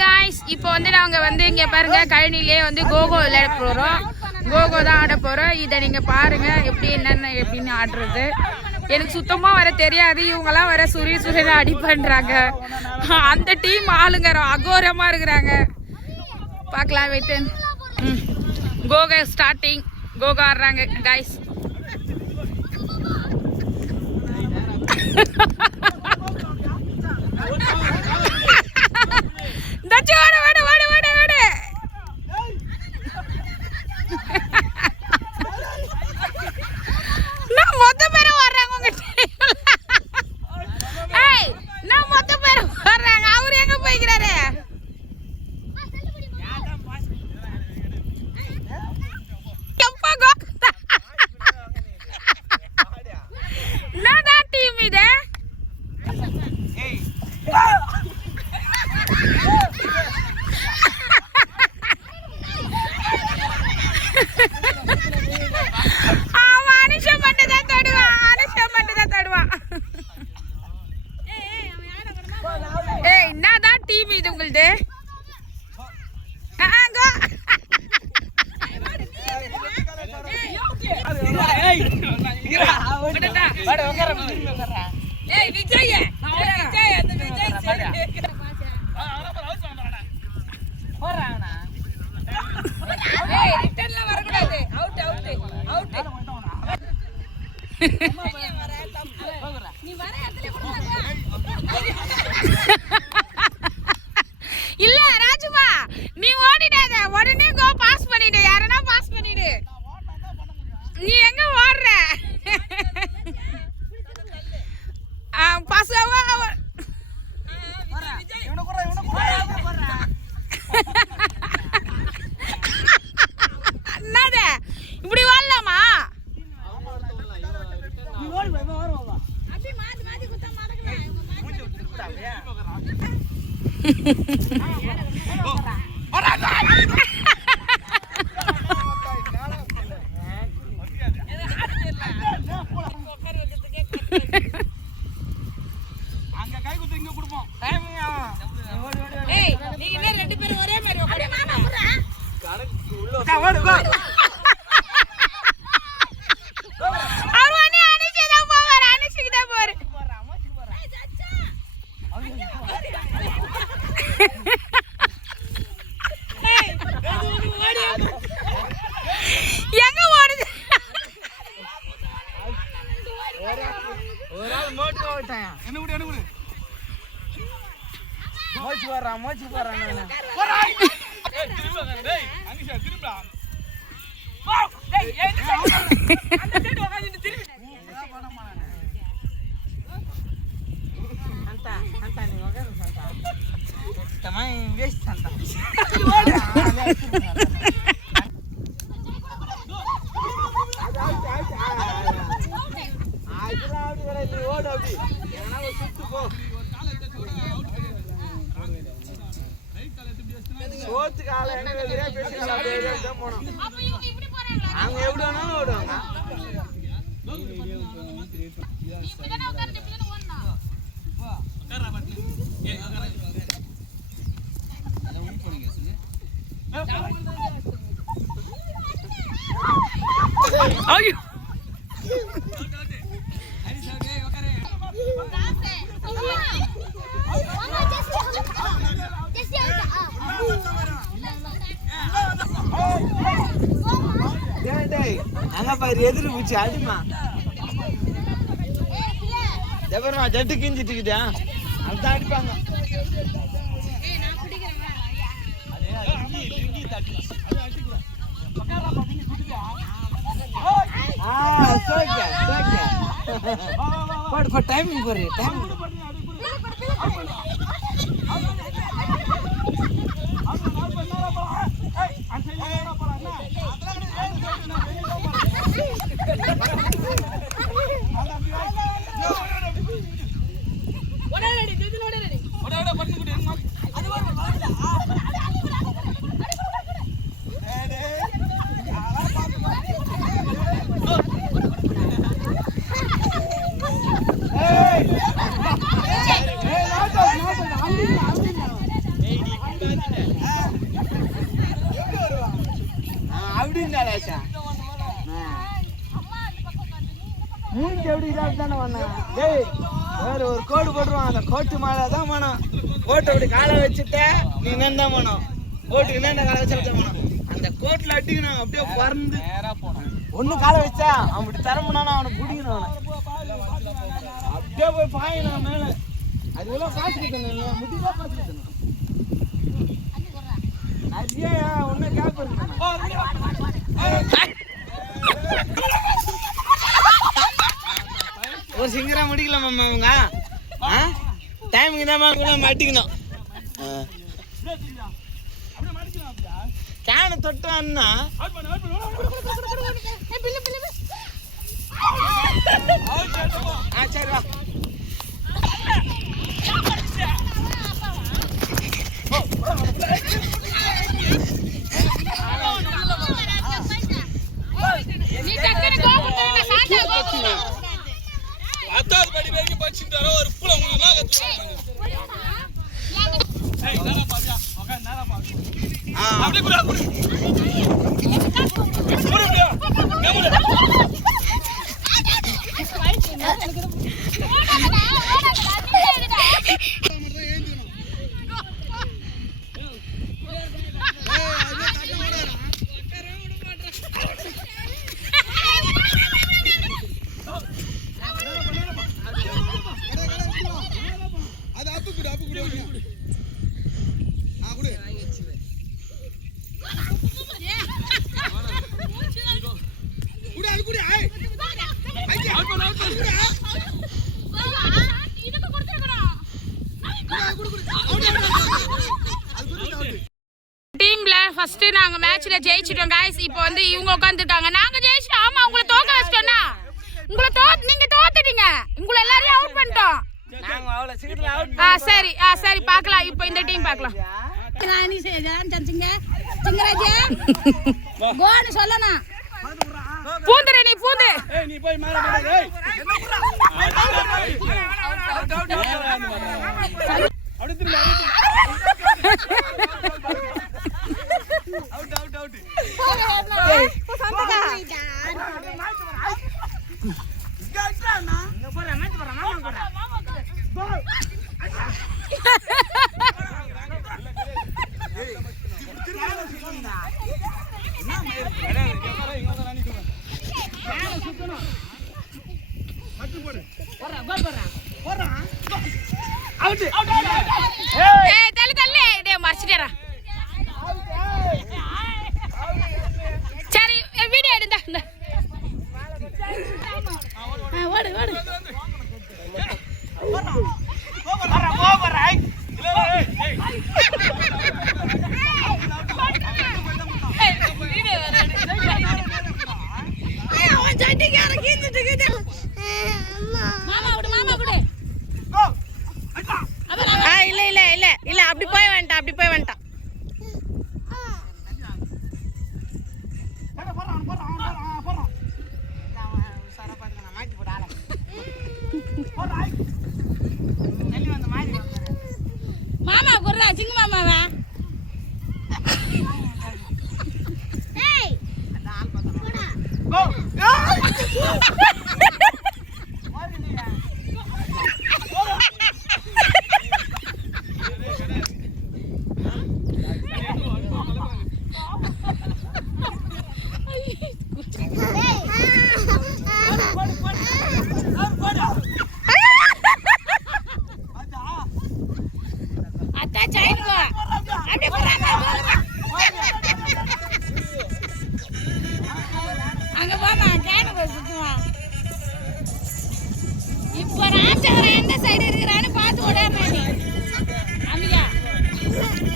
Guys இப்போ வந்து நாங்க வந்து இங்க பாருங்க கழனிலே வந்து கோகோ விளையாட போறோம். கோகோ தான் ஆட போறோம். இத நீங்க பாருங்க எப்படி என்னன்னு எப்படின்னு ஆடுறது. எனக்கு சுத்தமா வர தெரியாது. இவங்கலாம் வர சுரி அடி பண்றாங்க. அந்த டீம் ஆளுங்க அகோரமா இருக்குறாங்க. பார்க்கலாம் வெயிட். கோகோ ஸ்டார்டிங். கோகோ ஆடுறாங்க गाइस. இல்ல ராஜுமா நீ ஓடிடாத உடனே கோ பாஸ் பண்ணிடு யாரனா பாஸ் பண்ணிடு நீ எங்க ஓடுற பாஸ் என்னது இப்படி ஓடலாமா அங்க கை குத்து இங்க குடுப்போம் ஏய் நீங்க என்ன ரெண்டு பேரும் ஒரே மாதிரி உட்காருங்க கரெக்ட் உள்ள ஓடு அவனே அனிச்சதா போவார் அனிச்சிட்டா போற ஏய் சச்சா ஏய் ஓடி எங்க ஓடுது ஒரு ஆள் மோட்டு ஓட்டாயா என்ன குடு மோச்சு போறா போடா ஏய் திரும்ப டேய் அனிஷா திரும்படா வா டேய் என்ன அந்த சைடு உட்கார்ந்து திரும்பி அந்த நீ உட்காரு அந்த தம்மா வேஸ்ட் அந்த ஓடு ஓடு அப்படி ஏனா சுத்து போ சோத்து கால எங்க வெளியே பேசிக்கலாம் அப்படியே தான் போறோம் அப்ப இவங்க இப்படி போறாங்களா அவங்க எப்படி வேணாலும் ஓடுவாங்க இப்படி தான உட்கார்ந்து இப்படி தான ஓடணும் வா உட்காரா பட்ல ஏ உட்காரா அத உள்ள போறீங்க சொல்லு ஐயோ அங்க பாரு எதிர பூச்சி அடிமா தேவரமா ஜட்டு கிஞ்சிட்டு இருக்குதா அதான் அடிப்பாங்க டைமிங் போறே டைமிங் Hey! முடிந்தாலாச்சா மூஞ்சி எப்படி தானே பண்ணா டேய் வேற ஒரு கோடு போட்டுருவான் அந்த கோட்டு மேலே தான் வேணும் கோட்டை அப்படி காலை வச்சுட்ட நீ என்னென்ன வேணும் கோட்டுக்கு என்னென்ன காலை வச்சு வேணும் அந்த கோட்டில் அட்டிக்கணும் அப்படியே பறந்து ஒன்றும் காலை வச்சா அவன் இப்படி தரமுனானா அவனை பிடிக்கணும் அவனை அப்படியே போய் பாயணும் மேலே அதுக்குள்ள காசு கொடுத்தணும் முடிதான் காசு கொடுத்தணும் நிறைய ஒன்றும் கேட்பேன் ஒரு சிங்கரா முடிக்கலாமா அவங்க டைமுக்கு தான் கூட மாட்டிக்கணும் கேனை தொட்டான்னா சரி வா நீ டக்கன கோபுரத்துல சாண்டா கோபுரம் அத்தாது படி வரைக்கும் படிச்சிட்டாரோ ஒரு புள்ள உங்களுக்கு நான் கத்துறாங்க ஏய் நானா பாவியா ஓகே நானா பாவி அப்படியே குடு குடு டீம்ல ஃபர்ஸ்ட் நாங்க மேட்ச்ல ஜெயிச்சிட்டோம் गाइस இப்போ வந்து இவங்க உட்கார்ந்திருக்காங்க நாங்க ஜெயிச்சிட்டோம் ஆமா உங்களை தோக்க வச்சிட்டோம்னா நீங்க தோத்துட்டீங்க உங்களை எல்லாரையும் அவுட் பண்ணிட்டோம் நாங்க அவ்வளவு சீக்கிரம் அவுட் சரி சரி பார்க்கலாம் இப்போ இந்த டீம் பார்க்கலாம் ராணி சேஜான் சஞ்சிங்க சிங்கராஜே கோன்னு சொல்லணும் பூந்துற நீ பூந்து ஏய் நீ போய் மேல போடு ஏய் அப்படியே திரும்ப அவுட் தள்ளு டேய் மறச்சிட்டேரா சரி வீடியோ எடுடா ஓடு ஓடு இல்ல அப்படி போய் வேண்டாம் மாமா குர்ரா சிங்க மாமாவா அத்தா சைன் போ அப்படியே போறாங்க அங்க போமா கேன போய் சுத்துவா இப்போ ராஜகரன் எந்த சைடு இருக்கறானு பார்த்து ஓடறனே நீ அம்மியா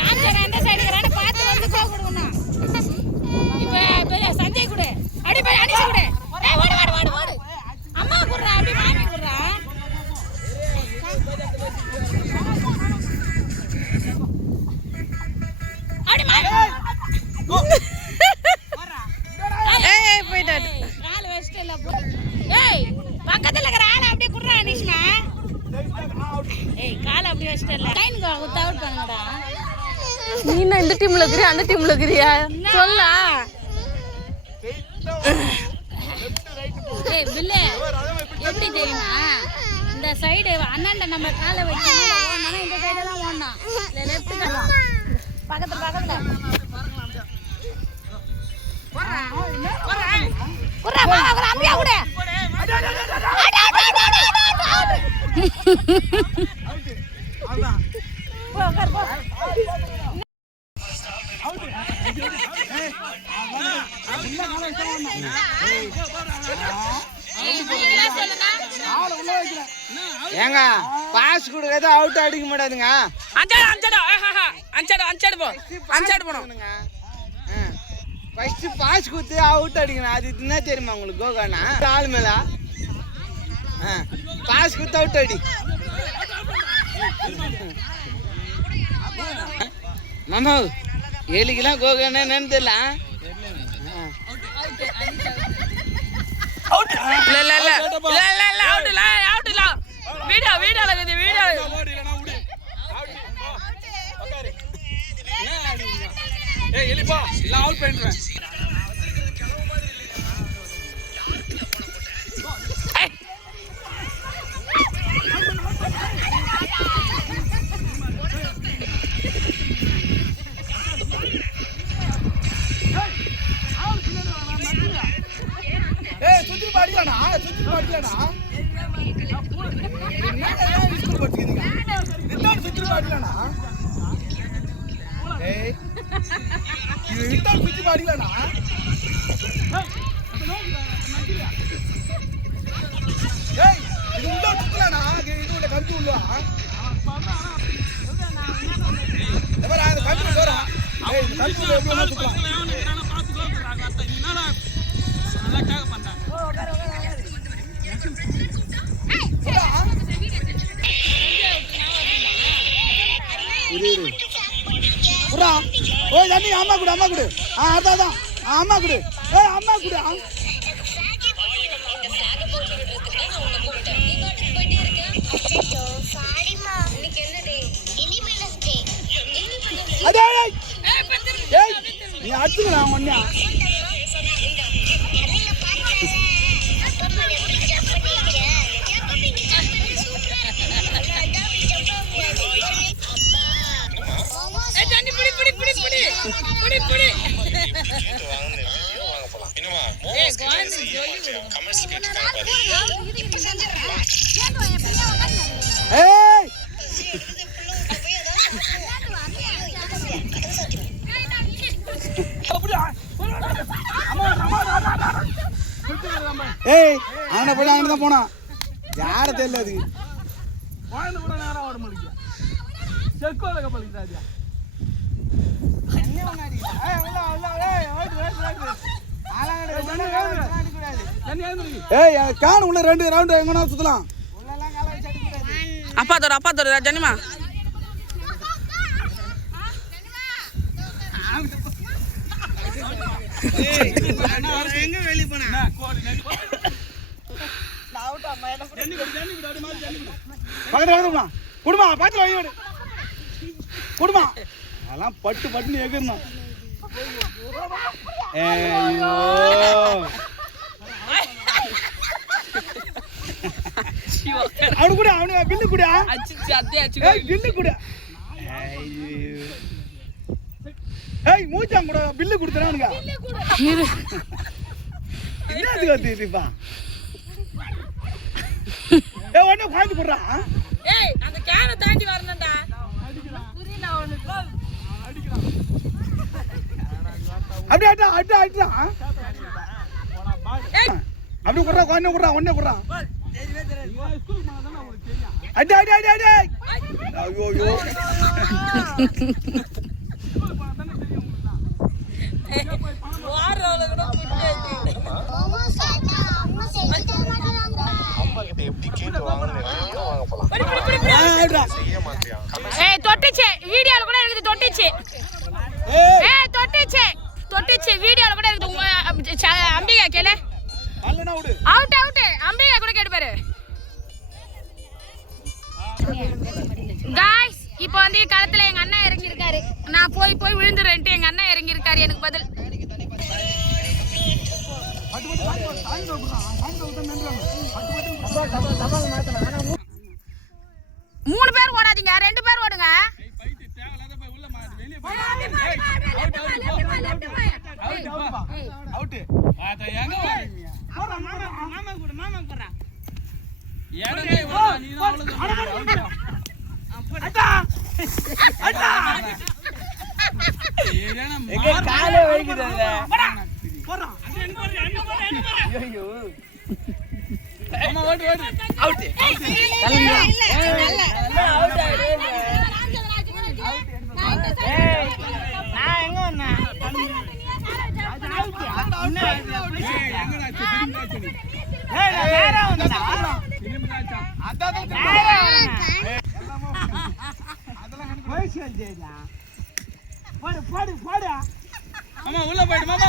ராஜகரன் எந்த சைடு இருக்கறானு பார்த்து வந்து கோ கொடுக்கணும் இப்போ பெரிய சஞ்சய் கூட அடி போய் அடிச்சு கூட ஏய் ஓடு அம்மா குடுறா அப்படி மாமி குடுறா அடி மாமி ஏய் போய்டாடு கால் வெஸ்டல போ ஏய் பக்கத்துல இருக்கற ஆள அப்படியே குடுறா அனிஷ்மா ஏய் கால் அப்படியே வெஸ்டல லைன் கோ அவுட் பண்ணுடா நீ என்ன இந்த டீம்ல இருக்கறியா அந்த டீம்ல இருக்கறியா சொல்லா ஏய் பில்லு எப்படி தெரியுமா இந்த சைடு அண்ணாண்ட நம்ம காலை வச்சு ஓடணும் இந்த சைடு தான் ஓடணும் இல்லை லெஃப்ட் தான் பக்கத்துல பக்கத்துல குர்ரா மாமா குர்ரா அம்பியா கூட போ உட்கார் போ ஏங்க பாஸ் கொடுக்கறது அவுட் அடிக்க முடியாதுங்க. ஃபர்ஸ்ட் பாஸ் கொடுத்து அவுட் அடிக்கணும். அது என்ன தெரியுமா உங்களுக்கு? கோகானா ஆள் மேல பாஸ் கொடுத்து அவுட் அடி. மாமா 7 கிலோ கோகானா என்னன்னு தெரியல. அம்மா குடு அம்மா குடு அதான் அம்மா குடு அம்மா குடு. நீ அடிச்சுக்கலாம் ஒன்னா அவனை போய் அங்கதான் போனா யார தெரியல அது காண உள்ள 2 ரவுண்ட் எங்கனா சுத்தலாம். அப்பா தோற ஜனிமா எங்க வெளிய போனா குடுமா பாத்து வாங்கி குடுமா அதெல்லாம் பட்டு பட்டுன்னு எகிரணும். அவனு கூட அவனு பில்லு கூட பில்லு கூட மூச்சாங்க கூட பில்லு கொடுத்துறானுங்க. என்னது வந்துப்பா ஒண்ணு பாய்ந்து போடுறா. அந்த கேனை தாண்டி வரணும்டா. அப்படியே அட்டா அப்படி குடுறா ஒன்னே குடுறா ஒன்னே குடுறா அடி அடி அடி அடி. ஐயோ ஐயோ தொட்டுச்சு வீடியோல கூட இருக்குது. தொட்டுச்சு வீடியோல கூட இருக்குது. அம்பிகா கேளு அவுட் அம்பிகா கூட கேட்டு பாரு. காய்ஸ் இப்போ வந்து களத்துல எங்க அண்ணா இறங்கி இருக்காரு. நான் போய் விழுந்துறேன்ட்டு எங்க அண்ணா இறங்கி இருக்காரு. எனக்கு பதில் மூணு பேர் ஓடாதீங்க, 2 பேர் ஓடுங்க. பைத்தி தேவலாத போய் உள்ள மாட்டு வெளிய போய் அவுட் பாத்தா எங்க வரீங்க மாமா கூட ஏடனே வா நீ தான் அவ்வளவு அடா அடா ஏடன எங்க காலே வைக்குறல போறா ஐயோ அம்மா ஓடு ஓடு அவுட் இல்ல நல்ல அவுட் ஏய் நான் எங்க வந்தேன் ஏய் எங்கடா திரும்பி ஆச்சு ஏய் நேரா வந்தா திரும்பி ஆச்சா நேரா வரேன் அதெல்லாம் வயசு வந்துடா போடு அம்மா உள்ள போய்டு மாமா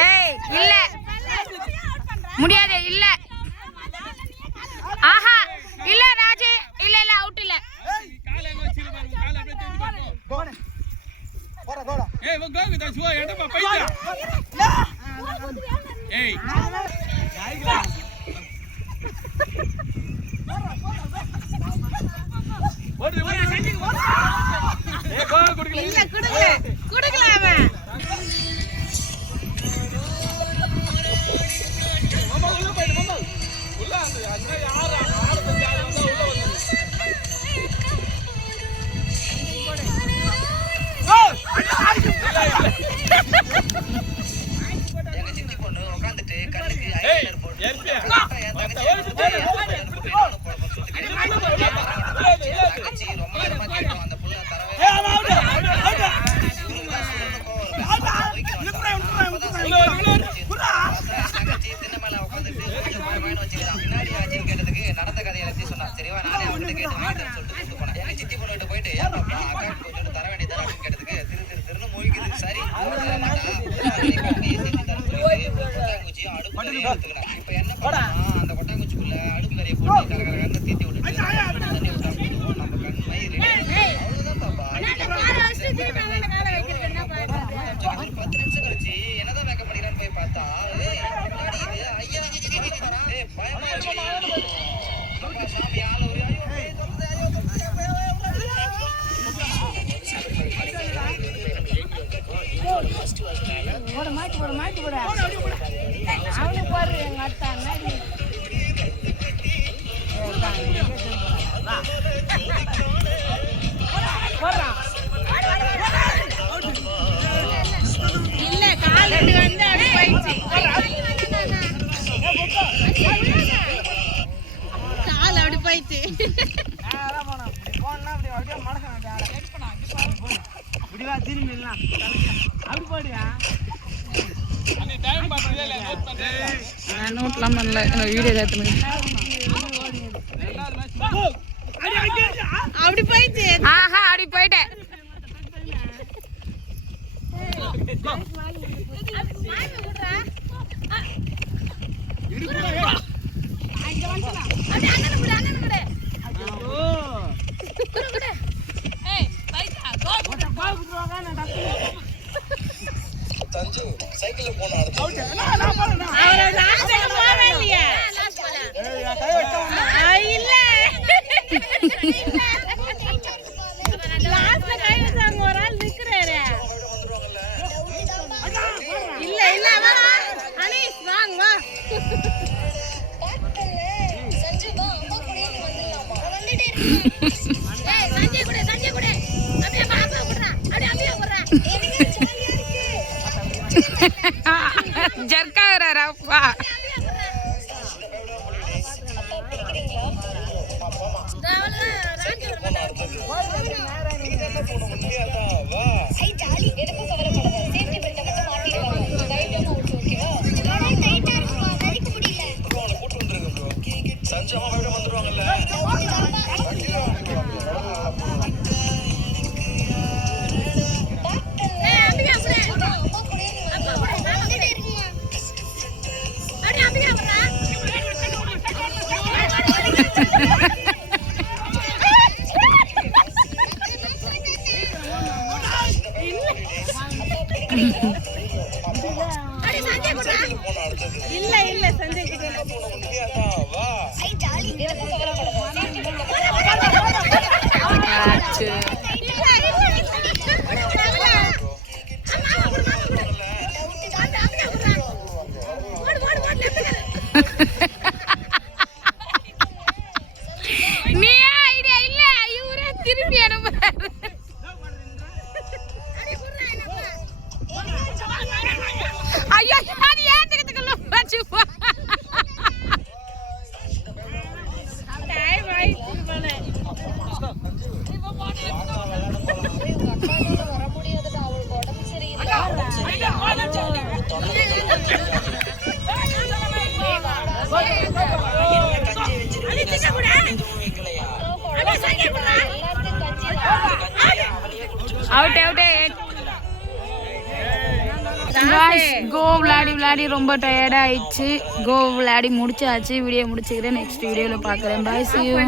ஏய் இல்ல முடியாது, இல்ல. ஆஹா இல்ல ராஜு, இல்ல இல்ல அவுட் இல்ல. கால எங்க வச்சிரு பாரு கால அப்படியே தேடி பாரு போடா ஏய் வா கோகு தான் சுவா எடப்பா பைத்தியா ஏய் ஓடு ஓடு செஞ்சிங்க ஓடு ஏய் கோகு குடிக்கல இல்ல குடுக்கல அவன். மாமா உள்ள போய்டு மாமா உள்ள அந்த அண்ணா யார் ஆடு செஞ்சாங்க உள்ள வந்து ஏய் ஏர்பியா மத்த ஓடு நடந்த கதையை எழுதி சொன்னா சரிவா நானே அவன்கிட்ட கேட்டு சொல்லிட்டு போனேன் எங்க சித்தி பொண்ணுகிட்ட போயிட்டு அக்கா கொஞ்சம் தர வேண்டியதா அப்படின்னு கேட்டதுக்கு திருன்னு மொழிக்குது சரி கொட்டாங்குச்சியும் அடுப்பு கரையும் எடுத்துக்கலாம் இப்ப என்ன பண்ணா அந்த கொட்டாங்குச்சிக்குள்ள அடுப்பு கரையை போட்டு கரகரன்னு தீத்தி விட்டுட்டு தண்ணி விட்டா போதும் நம்ம கண் மயிறு அவ்வளவுதான் பாப்பா ஒரு 10 நிமிஷம் கழிச்சு என்னதான் மேக்கப் பண்ணிக்கிறான்னு போய் பார்த்தா ஐயா பயமா இருக்கு சாமி ஆள ஒரு அவனு பாரு எங்க அத்தா நடி இல்ல கால் வந்து அப்படி போயிடுச்சு கால் அப்படி போயிடுச்சு நேரா போனா அப்படியே மடக்க இப்படிவா திரும்பி இல்ல அப்படி போடியா அண்ணி டைம் பாத்துறீங்களா இல்ல நோட் பண்ணு நான் நோட்லாம் பண்ணல, வீடியோ எடுத்துங்க. அப்படி போயிடுச்சு ஆஹா அப்படி போயிட்டேன். சஞ்சு சைக்கிள்ல போனா அவரை லாஸ்ட்ல போவே இல்லையா இல்ல லாஸ்ட்ல கை வச்சாங்க ஒரு ஆள் நிக்கிறாரு இல்ல இல்ல வா அனீஸ் வாங்க வா சஞ்சய் கூட அப்படியே பாப்பா குடுறா அப்படியே குடுறா ஜர்க்காரப்பா சஞ்சு அம்மா வந்துருவாங்கல்ல சஞ்சய் இல்ல இல்ல சஞ்சய் கிட்ட ஆச்சு. நீ ஐடியா இல்ல இவரே திருப்பி அனுப்புறாரு. ஐயோ அது ஏத்துக்கிறதுக்குள்ள வச்சுப்பா. Out out. கோ விளையாடி விளையாடி ரொம்ப டயர்ட் ஆயிடுச்சு. கோ விளையாடி முடிச்சாச்சு. வீடியோ முடிச்சுக்கிறேன். நெக்ஸ்ட் வீடியோவில் பார்க்குறேன். பாய், see you.